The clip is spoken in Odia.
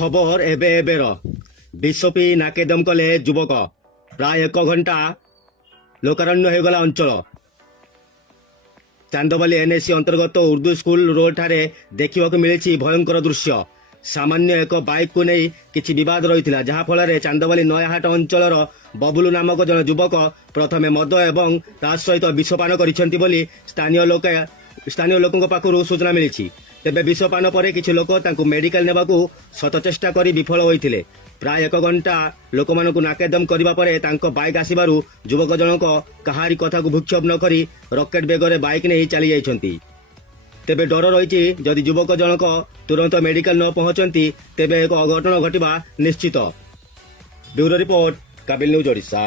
ଖବର ଏବେ ଏବେର ବିଷପି ନାକେଦମ କଲେ ଯୁବକ। ପ୍ରାୟ 1 ଘଣ୍ଟା ଲୋକାରଣ୍ୟ ହୋଇଗଲା ଅଞ୍ଚଳ। ଚାନ୍ଦବାଲି ଏନ୍ଏସି ଅନ୍ତର୍ଗତ ଉର୍ଦ୍ଦୁ ସ୍କୁଲ ରୋଡ ଠାରେ ଦେଖିବାକୁ ମିଳିଛି ଭୟଙ୍କର ଦୃଶ୍ୟ। ସାମାନ୍ୟ ଏକ ବାଇକକୁ ନେଇ କିଛି ବିବାଦ ରହିଥିଲା, ଯାହାଫଳରେ ଚାନ୍ଦବାଲି ନୟାହାଟ ଅଞ୍ଚଳର ବବୁଲୁ ନାମକ ଜଣେ ଯୁବକ ପ୍ରଥମେ ମଦ ଏବଂ ତା ସହିତ ବିଷପାନ କରିଛନ୍ତି ବୋଲି ସ୍ଥାନୀୟ ଲୋକଙ୍କ ପାଖରୁ ସୂଚନା ମିଳିଛି। ତେବେ ବିଷପାନ ପରେ କିଛି ଲୋକ ତାଙ୍କୁ ମେଡିକାଲ ନେବାକୁ ଶତ ଚେଷ୍ଟା କରି ବିଫଳ ହୋଇଥିଲେ। ପ୍ରାୟ 1 ଘଣ୍ଟା ଲୋକମାନଙ୍କୁ ନାକେଦମ କରିବା ପରେ ତାଙ୍କ ବାଇକ୍ ଆସିବାରୁ ଯୁବକ ଜଣକ କାହାରି କଥାକୁ ଭୃକ୍ଷେପ ନ କରି ରକେଟ ବେଗରେ ବାଇକ୍ ନେଇ ଚାଲି ଯାଇଛନ୍ତି। ତେବେ ଡର ରହିଛି, ଯଦି ଯୁବକ ଜଣକ ତୁରନ୍ତ ମେଡିକାଲ ନ ପହଞ୍ଚନ୍ତି ତେବେ ଏକ ଅଘଟଣ ଘଟିବା ନିଶ୍ଚିତ। ବ୍ୟୁରୋ ରିପୋର୍ଟ, କାବିଲ ନ୍ୟୁଜ, ଓଡ଼ିଶା।